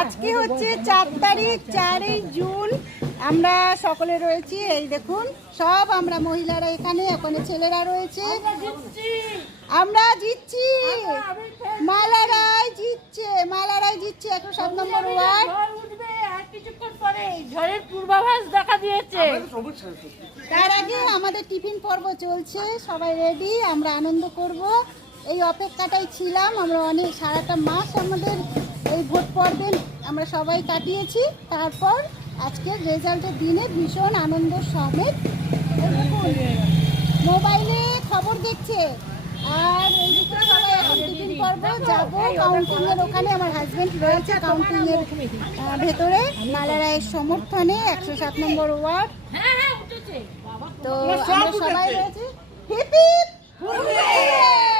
আজকে হচ্ছে 4 তারিখ, 4ই জুন। আমরা সকলে রয়েছি, এই দেখুন সব আমরা মহিলারা এখানে, ওখানে ছেলেরা রয়েছে। আমরা জিতছি, মালারাই জিতছে, মালারাই জিতছে 107 নম্বর ওয়ার্ড। ঝড়ের পূর্বাভাস দেখা দিয়েছে। তার আগে আমাদের টিফিন পর্ব চলছে, সবাই রেডি, আমরা আনন্দ করব। এই অপেক্ষাটাই ছিলাম আমরা অনেক, সারাটা মাস আমাদের এই ভোট পর্বে আমরা সবাই কাটিয়েছি। তারপর আজকের রেজাল্টের দিনে ভীষণ আনন্দ সমেত মোবাইলে খবর দেখছে। আর এইদিকে সবাই এখন টিফিন পর্ব যাবো কাউন্টিংয়ের ওখানে, আমার হাজব্যান্ড রয়েছে কাউন্টিংয়ের ভেতরে মালারায়ের সমর্থনে 107 নম্বর ওয়ার্ড। তো আমরা সবাই রয়েছে। Hip hip hurray!